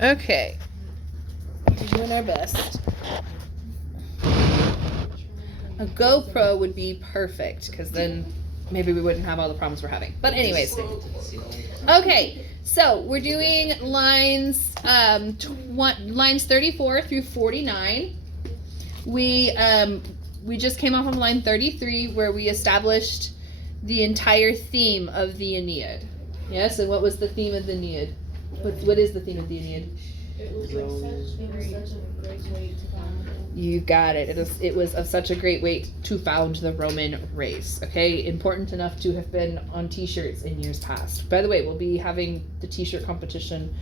Okay. We're doing our best. A GoPro would be perfect, because then maybe we wouldn't have all the problems we're having. But anyways. Okay, so we're doing lines lines 34 through 49. We just came off of line 33 where we established the entire theme of the Aeneid. Yes, and what was the theme of the Aeneid? What is the theme of the Aeneid? It was such a great weight to found. You got it. It was of such a great weight to found the Roman race. Okay, important enough to have been on T-shirts in years past. By the way, we'll be having the T-shirt competition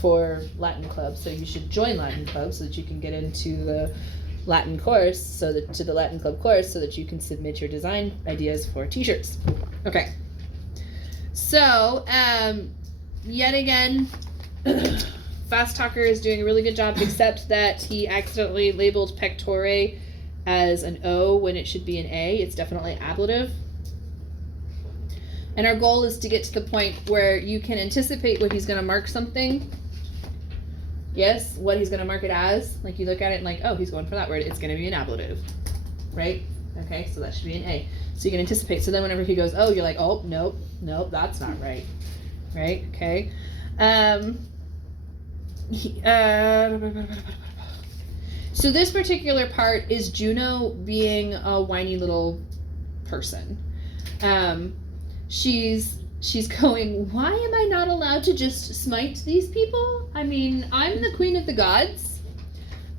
for Latin Club, so you should join Latin Club so that you can get into the Latin course, to the Latin Club course, so that you can submit your design ideas for T-shirts. Okay. So, yet again. Fast Talker is doing a really good job, except that he accidentally labeled pectore as an O when it should be an A. It's definitely ablative. And our goal is to get to the point where you can anticipate what he's going to mark something. Yes, what he's going to mark it as. Like you look at it and like, oh, he's going for that word. It's going to be an ablative, right? Okay, so that should be an A. So you can anticipate. So then whenever he goes, oh, you're like, oh, nope, that's not right. Right? Okay. So this particular part is Juno being a whiny little person. She's going, why am I not allowed to just smite these people? I mean, I'm the queen of the gods.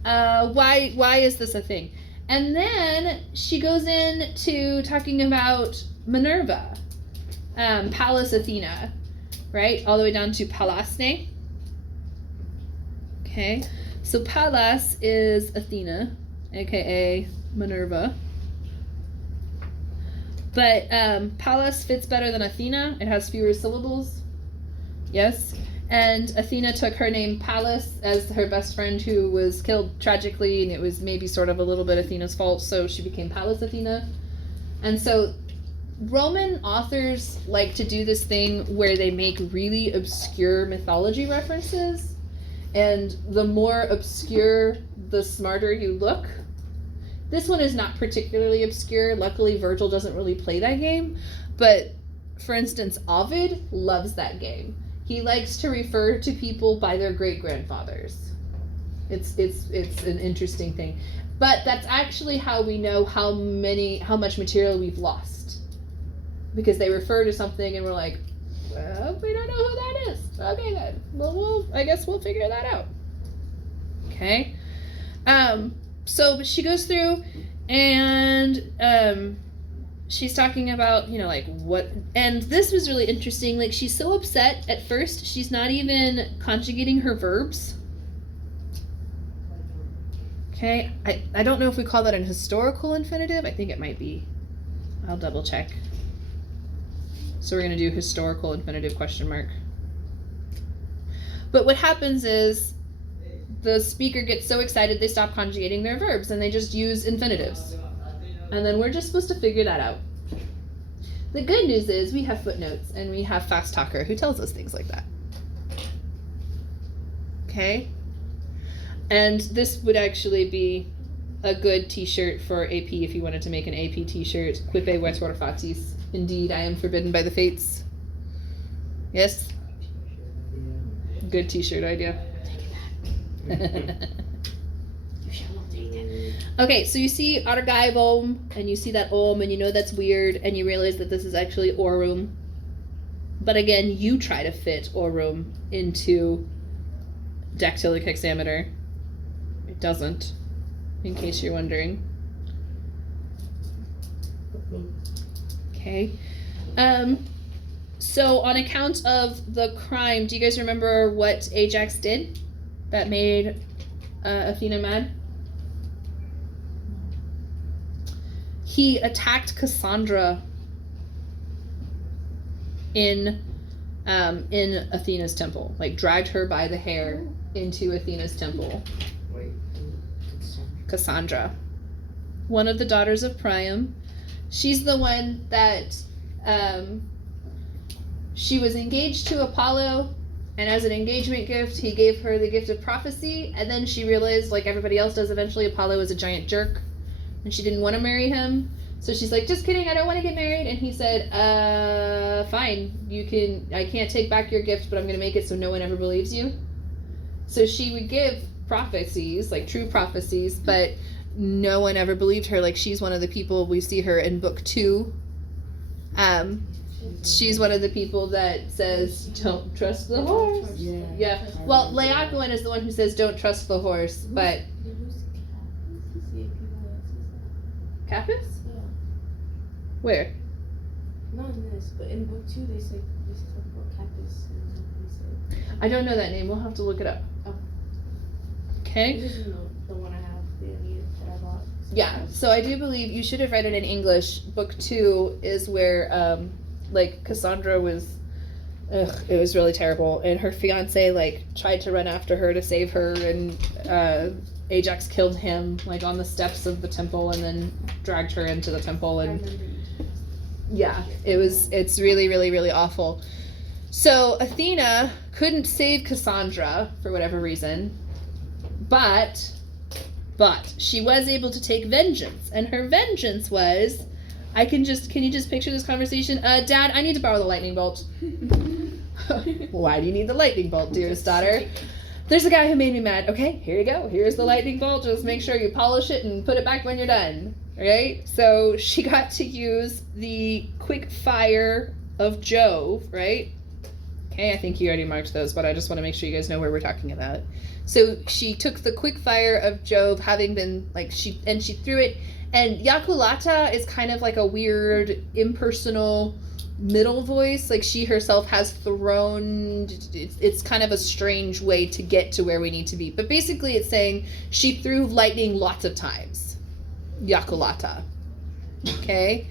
Why is this a thing? And then she goes into talking about Minerva, Pallas Athena, right? All the way down to Pallasne. Okay, so Pallas is Athena, aka Minerva. But Pallas fits better than Athena. It has fewer syllables. Yes. And Athena took her name Pallas as her best friend who was killed tragically, and it was maybe sort of a little bit Athena's fault, so she became Pallas Athena. And so Roman authors like to do this thing where they make really obscure mythology references. And the more obscure, the smarter you look. This one is not particularly obscure. Luckily, Virgil doesn't really play that game. But, for instance, Ovid loves that game. He likes to refer to people by their great-grandfathers. It's an interesting thing. But that's actually how we know how much material we've lost. Because they refer to something and we're like, well, we don't know who that is. Okay then. Well, I guess we'll figure that out. Okay. So she goes through and she's talking about, like what, and this was really interesting. Like she's so upset at first, she's not even conjugating her verbs. Okay. I don't know if we call that an historical infinitive. I think it might be. I'll double check. So we're going to do historical infinitive question mark. But what happens is the speaker gets so excited they stop conjugating their verbs and they just use infinitives. And then we're just supposed to figure that out. The good news is we have footnotes and we have Fast Talker who tells us things like that. Okay? And this would actually be a good t-shirt for AP if you wanted to make an AP t-shirt. Quipe vetor fatis. Indeed, I am forbidden by the fates. Yes? Good t-shirt idea. Okay, so you see Argivom, and you see that om, and you know that's weird, and you realize that this is actually aurum. But again, you try to fit aurum into dactylic hexameter. It doesn't, in case you're wondering. Okay. So on account of the crime, do you guys remember what Ajax did that made Athena mad? He attacked Cassandra in Athena's temple, like dragged her by the hair into Athena's temple. Cassandra, one of the daughters of Priam. She's the one that she was engaged to Apollo, And as an engagement gift, he gave her the gift of prophecy. And then she realized, like everybody else does eventually, Apollo was a giant jerk. And she didn't want to marry him. So she's like, just kidding, I don't want to get married. And he said, fine, I can't take back your gift, but I'm going to make it so no one ever believes you. So she would give prophecies, like true prophecies, but no one ever believed her. Like, she's one of the people, we see her in book 2. She's one of the people that says, don't trust the horse. Yeah. Well, Laocoon is the one who says, don't trust the horse, but... Capus? Yeah. Where? Not in this, but in book 2 they talk about Capus. I don't know that name. We'll have to look it up. Oh. Okay. This is the one I have, the Aeneid that I bought. Yeah. So I do believe you should have read it in English. Book 2 is where, like, Cassandra was, it was really terrible. And her fiance, like, tried to run after her to save her, and Ajax killed him, like, on the steps of the temple, and then dragged her into the temple. And yeah, it's really, really, really awful. So Athena couldn't save Cassandra for whatever reason, but she was able to take vengeance, and her vengeance was, can you just picture this conversation? Dad, I need to borrow the lightning bolt. Why do you need the lightning bolt, dearest daughter? There's a guy who made me mad. Okay, here you go. Here's the lightning bolt. Just make sure you polish it and put it back when you're done. Right? So she got to use the quick fire of Jove, right? Okay, I think you already marked those, but I just want to make sure you guys know where we're talking about. So she took the quick fire of Jove, having been, like, she threw it, and Yakulata is kind of like a weird, impersonal middle voice. Like, she herself has thrown, it's kind of a strange way to get to where we need to be. But basically it's saying she threw lightning lots of times. Yakulata. Okay?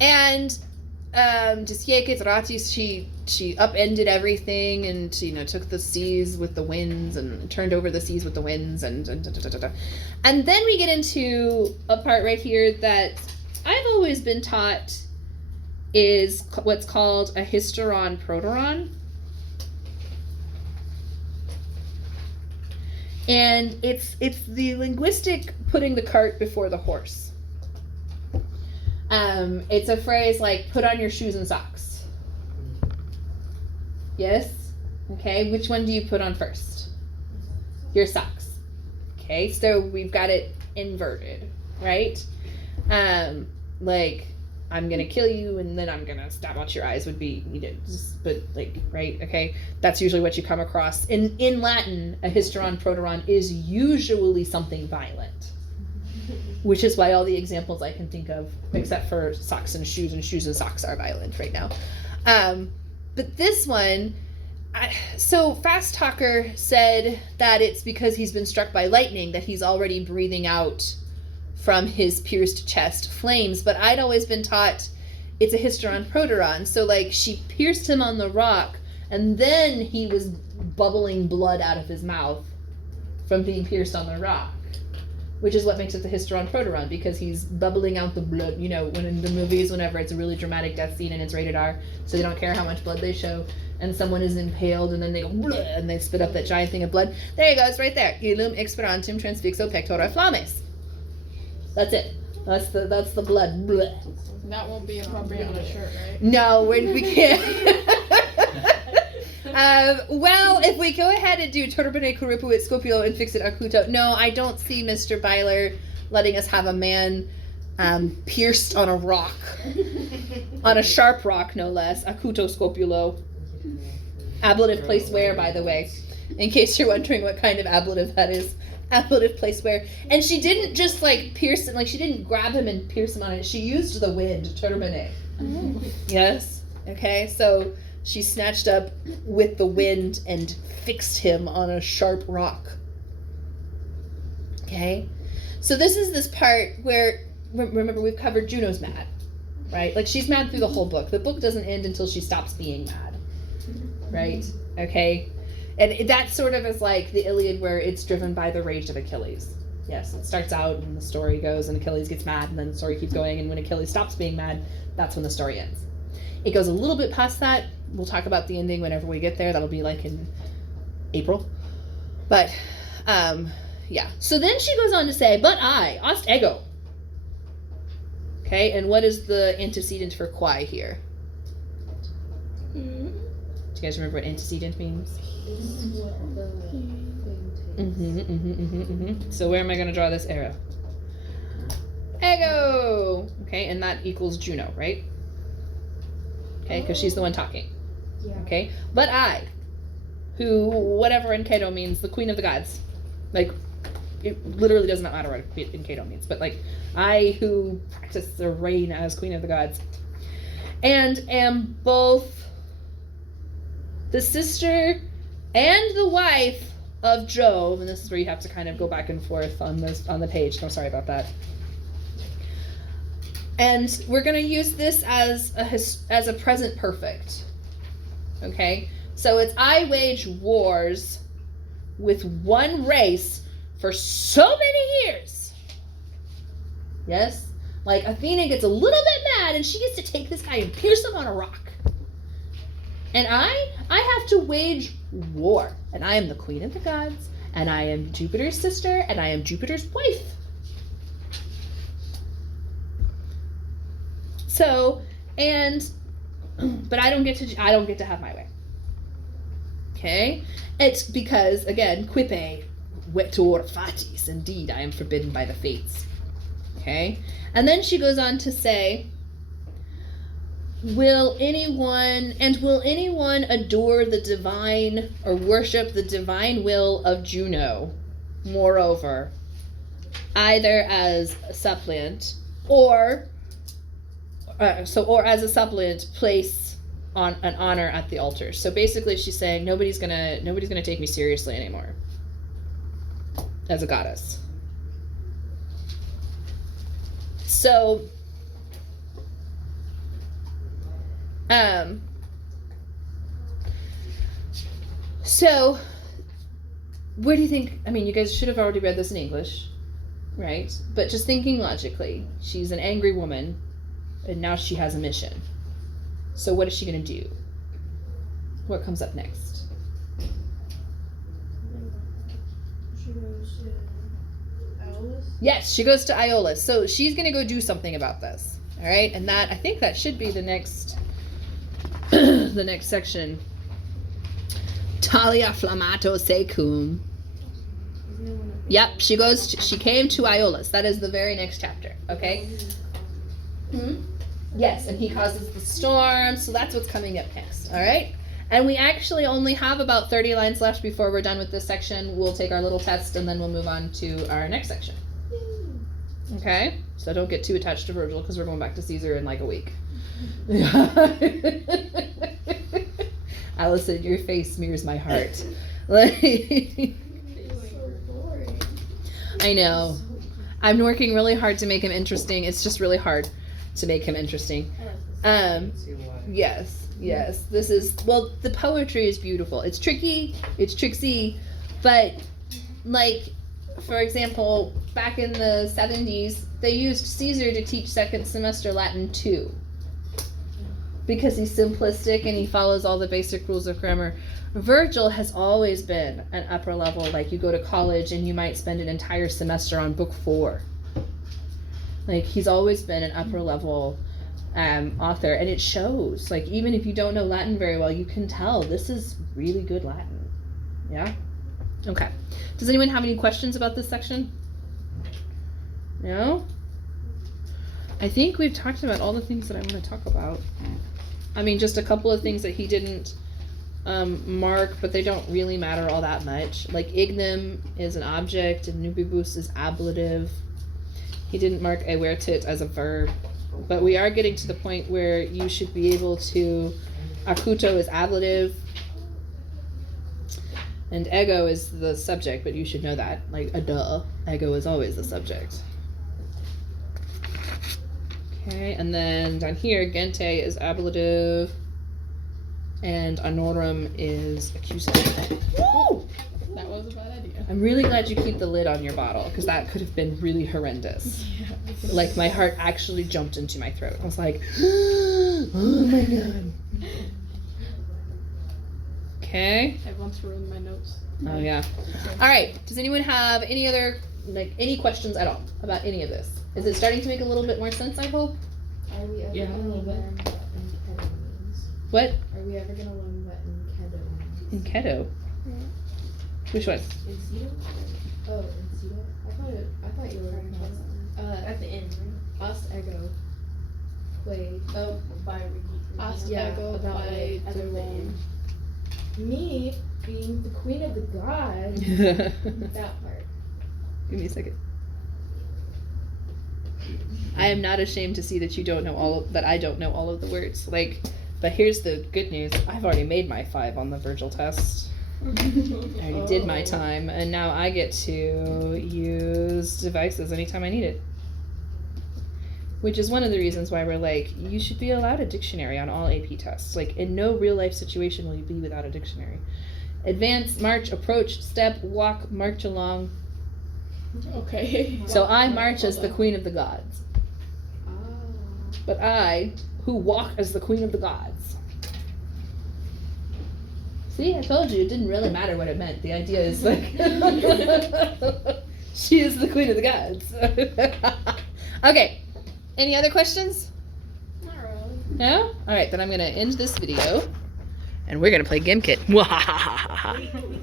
And she upended everything, and took the seas with the winds and turned over the seas with the winds, and then we get into a part right here that I've always been taught is what's called a hysteron proteron. And it's the linguistic putting the cart before the horse. It's a phrase like, put on your shoes and socks. Yes? Okay, which one do you put on first? Your socks. Okay, so we've got it inverted, right? Like, I'm gonna kill you and then I'm gonna stab out your eyes would be, but like, right? Okay, that's usually what you come across. In Latin, a hysteron proteron is usually something violent, which is why all the examples I can think of, except for socks and shoes and socks, are violent right now. But this one, so Fast Talker said that it's because he's been struck by lightning that he's already breathing out from his pierced chest flames, but I'd always been taught it's a hysteron proteron. So, like, she pierced him on the rock, and then he was bubbling blood out of his mouth from being pierced on the rock, which is what makes it the hysteron proteron, because he's bubbling out the blood. When in the movies, whenever it's a really dramatic death scene and it's rated R, so they don't care how much blood they show, and someone is impaled, and then they go, bleh, and they spit up that giant thing of blood. There you go, it's right there. Illum expirantum transfixo pectora flammes. That's it. That's the blood. Bleh. That won't be appropriate on a shirt, right? No, we can't. Well, if we go ahead and do turbine corripuit scopio and fix it acuto. No, I don't see Mr. Byler letting us have a man pierced on a rock. On a sharp rock, no less. Acuto scopulo. Ablative place where, by the way. In case you're wondering what kind of ablative that is. Ablative place where. And she didn't just, like, pierce him. Like, she didn't grab him and pierce him on it. She used the wind, turbine. Oh. Yes. Okay, so she snatched up with the wind and fixed him on a sharp rock. Okay? So this is this part where, remember, we've covered Juno's mad, right? Like, she's mad through the whole book. The book doesn't end until she stops being mad, right? Okay? And that sort of is like the Iliad, where it's driven by the rage of Achilles. Yes, it starts out and the story goes and Achilles gets mad, and then the story keeps going, and when Achilles stops being mad, that's when the story ends. It goes a little bit past that. We'll talk about the ending whenever we get there. That'll be like in April. But, yeah. So then she goes on to say, but I, ost ego. Okay, and what is the antecedent for quai here? Do you guys remember what antecedent means? So where am I going to draw this arrow? Ego! Okay, and that equals Juno, right? Okay, because she's the one talking. Yeah. Okay, but I, who, whatever in Cato means, the queen of the gods. Like, it literally does not matter what in Cato means, but like, I who practice the reign as queen of the gods, and am both the sister and the wife of Jove, and this is where you have to kind of go back and forth on the page. I'm sorry about that. And we're going to use this as a present perfect. Okay? So it's I wage wars with one race for so many years. Yes? Like Athena gets a little bit mad and she gets to take this guy and pierce him on a rock. And I have to wage war. And I am the queen of the gods. And I am Jupiter's sister. And I am Jupiter's wife. So, but I don't get to have my way. Okay? It's because, again, quippe vetur fatis. Indeed, I am forbidden by the fates. Okay? And then she goes on to say, will anyone adore the divine or worship the divine will of Juno, moreover, either as a suppliant or as a suppliant place on an honor at the altar. So basically she's saying nobody's gonna take me seriously anymore as a goddess. So where do you think, I mean, you guys should have already read this in English, right? But just thinking logically, she's an angry woman and now she has a mission. So what is she going to do? What comes up next? She goes to Aeolus? Yes, she goes to Aeolus. So she's going to go do something about this. All right? And I think that should be the next the next section. Talia flamato secum. Yep, she came to Aeolus. That is the very next chapter. Okay? Yes, and he causes the storm, so that's what's coming up next, all right? And we actually only have about 30 lines left before we're done with this section. We'll take our little test, and then we'll move on to our next section. Okay? So don't get too attached to Virgil, because we're going back to Caesar in like a week. Allison, your face smears my heart. I know. I'm working really hard to make him interesting. It's just really hard to make him interesting. Yes. This is, well, the poetry is beautiful. It's tricky, it's tricksy, but like, for example, back in the 70s, they used Caesar to teach second semester Latin too. Because he's simplistic and he follows all the basic rules of grammar. Virgil has always been an upper level, like you go to college and you might spend an entire semester on book 4. Like, he's always been an upper level author, and it shows. Like, even if you don't know Latin very well, you can tell this is really good Latin. Yeah? Okay. Does anyone have any questions about this section? No? I think we've talked about all the things that I want to talk about. I mean, just a couple of things that he didn't mark, but they don't really matter all that much. Like, ignem is an object, and nubibus is ablative. He didn't mark evertit as a verb, but we are getting to the point where you should be able to, acuto is ablative, and ego is the subject, but you should know that. Like, duh, ego is always the subject. Okay, and then down here, gente is ablative, and honorum is accusative. Woo! That was a bad idea. I'm really glad you keep the lid on your bottle, because that could have been really horrendous. Yeah. Like, my heart actually jumped into my throat. I was like, oh my god. Okay. Everyone's ruined my notes. Oh yeah. All right. Does anyone have any other any questions at all about any of this? Is it starting to make a little bit more sense? I hope. Are we ever Yeah. gonna learn what Enkedo means? What Are we ever gonna learn what Enkedo means? Enkedo? Which one? Encedo? Oh, Encedo? I thought you were At the end, right? Os Ego. Played. Oh, by Ricky. Us Yeah, ego about, by like, at the the end. Me being the queen of the gods. Give That part. me a second. I am not ashamed to see that you don't know that I don't know all of the words. But here's the good news. I've already made my 5 on the Virgil test. I already did my time, and now I get to use devices anytime I need it. Which is one of the reasons why we're like, you should be allowed a dictionary on all AP tests. Like, in no real life situation will you be without a dictionary. Advance, march, approach, step, walk, march along. Okay. So I march as the queen of the gods. Ah. But I, who walk as the queen of the gods. See, I told you, it didn't really matter what it meant. The idea is like, she is the queen of the gods. Okay, any other questions? Not really. No? Alright, then I'm going to end this video, and we're going to play Gimkit.